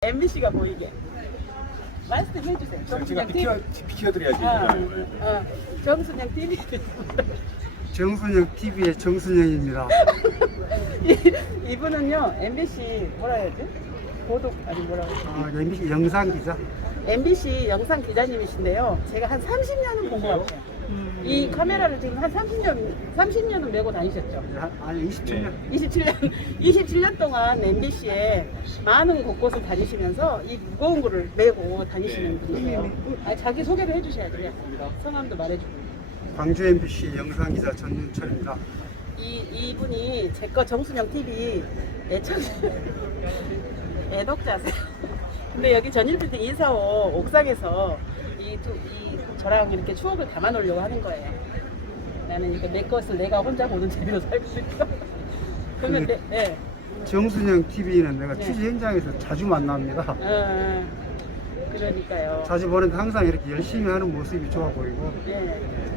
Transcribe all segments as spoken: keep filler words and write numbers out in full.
엠비씨가 보이게 말씀 해주세요. 제가 정순영 티비. 비켜, 비켜드려야지. 아, 네. 어, 정순영 티비. 정순영 티비의 정순영입니다. 이, 이분은요 엠비씨 뭐라 해야지? 보도 아니 뭐라고? 아, 엠비씨 영상 기자. 엠비씨 영상 기자님이신데요. 제가 한 삼십 년은 본 것 같아요. 이 카메라를 지금 한 삼십 년, 삼십 년은 메고 다니셨죠? 아니 이십칠 년. 이십칠 년, 이십칠 년 동안 엠비씨에 많은 곳곳을 다니시면서 이 무거운 거를 메고 다니시는 분이세요. 아, 자기 소개를 해주셔야죠. 성함도 말해주고. 광주 엠비씨 영상 기자 전윤철입니다. 이, 이분이 제 거 정순영 티비 애청, 애독자세요. 근데 여기 전일빌딩 이사호 옥상에서 이, 두, 이 저랑 이렇게 추억을 담아 놓으려고 하는 거예요. 나는 이거 내 것을 내가 혼자 보는 재미로 살고 싶어. 그러면 내, 네. 정순영 티비는 내가 네. 취재 현장에서 자주 만납니다. 어, 그러니까요. 자주 보는데 항상 이렇게 열심히 하는 모습이 좋아 보이고. 네.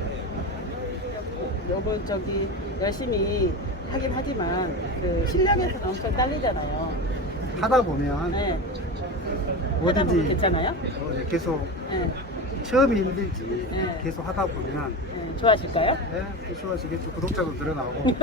여보 저기 열심히 하긴 하지만 그 실력에서는 엄청 딸리잖아요. 하다 보면 네. 하다 보면 뭐든지 괜찮아요? 어, 네, 계속 네. 처음이 힘들지 네. 계속 하다 보면 네. 좋아하실까요? 네, 좋아지겠죠. 구독자도 늘어나고.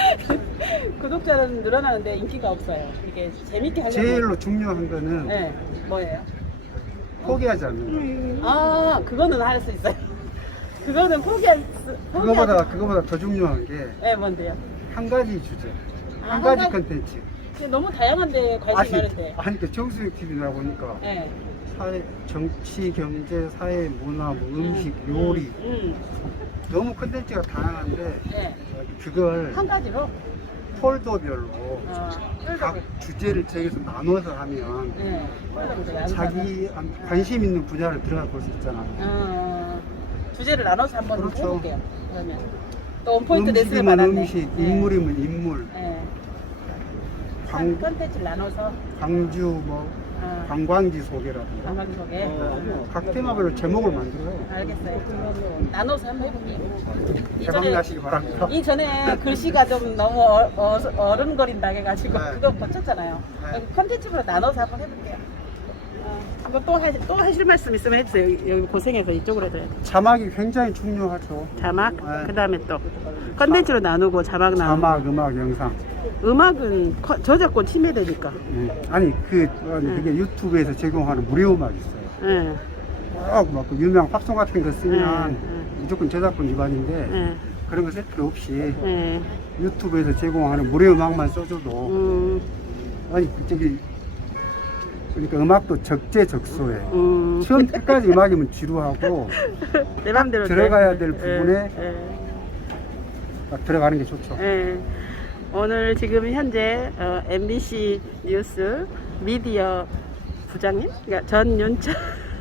구독자는 늘어나는데 인기가 없어요. 이게 재밌게 하려고. 제일로 중요한 거는 네. 뭐예요? 포기하지 않는 거. 아, 그거는 할 수 있어요. 그거는 포기할 수. 그거보다 포기하지- 그거보다 더 중요한 게 네, 뭔데요? 한 가지 주제, 아, 한 한 가지 가지- 컨텐츠. 근데 너무 다양한데 관심 아니, 많은데. 아니 그 정수영 티비 나보니까 네. 사회, 정치, 경제, 사회, 문화, 뭐 음식, 요리 음. 너무 컨텐츠가 다양한데 네. 그걸 한 가지로. 폴더별로 어, 각 주제를 저기서 나눠서 하면 네. 폴더별로 나눠서 자기 관심 있는 분야를 들어가 볼 수 있잖아. 어, 주제를 나눠서 한번 그렇죠. 해볼게요. 그러면 또 원포인트 레슨을 음식이면 받았네. 음식, 네. 인물이면 인물. 네. 광, 컨텐츠를 나눠서 광주 뭐 어, 관광지 소개라든가 관광 소개. 어, 각 테마별로 제목을 만들어요. 알겠어요. 나눠서 한번 해볼게요. 대박 이전에 나시기 바랍니다. 이전에 글씨가 좀 너무 어, 어, 어른거린다 해가지고 네. 그거 고쳤잖아요. 네. 컨텐츠로 나눠서 한번 해볼게요. 어, 한번 또, 하실, 또 하실 말씀 있으면 해주세요. 여기, 여기 고생해서 이쪽으로 해줘요. 자막이 굉장히 중요하죠. 자막, 네. 그 다음에 또 컨텐츠로 나누고 자막 나누고. 자막, 음악, 영상. 음악은 커- 저작권 침해되니까. 음. 아니 그 아니, 네. 그게 유튜브에서 제공하는 무료 음악이 있어요. 예, 꼭막그 유명 팝송 같은 거 쓰면 네, 네. 무조건 저작권 위반인데 예, 그런 거 쓸 필요 없이 예. 유튜브에서 제공하는 무료 음악만 써줘도 음, 아니 그 저기 그러니까 음악도 적재적소에 음. 처음 끝까지 음악이면 지루하고 내 맘대로 들어가야 돼. 될 예, 부분에 예. 딱 들어가는 게 좋죠. 예. 오늘 지금 현재 어, 엠비씨 뉴스 미디어 부장님, 그러니까 전윤철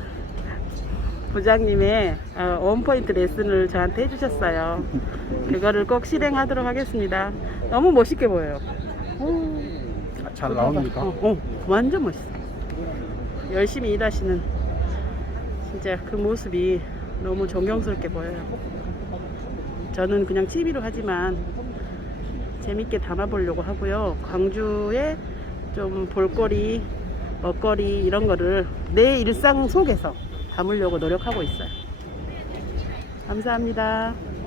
부장님의 어, 원포인트 레슨을 저한테 해주셨어요. 그거를 꼭 실행하도록 하겠습니다. 너무 멋있게 보여요. 오, 잘 나옵니까? 어, 어, 완전 멋있어. 열심히 일하시는 진짜 그 모습이 너무 존경스럽게 보여요. 저는 그냥 취미로 하지만 재밌게 담아보려고 하고요. 광주에 좀 볼거리, 먹거리 이런 거를 내 일상 속에서 담으려고 노력하고 있어요. 감사합니다.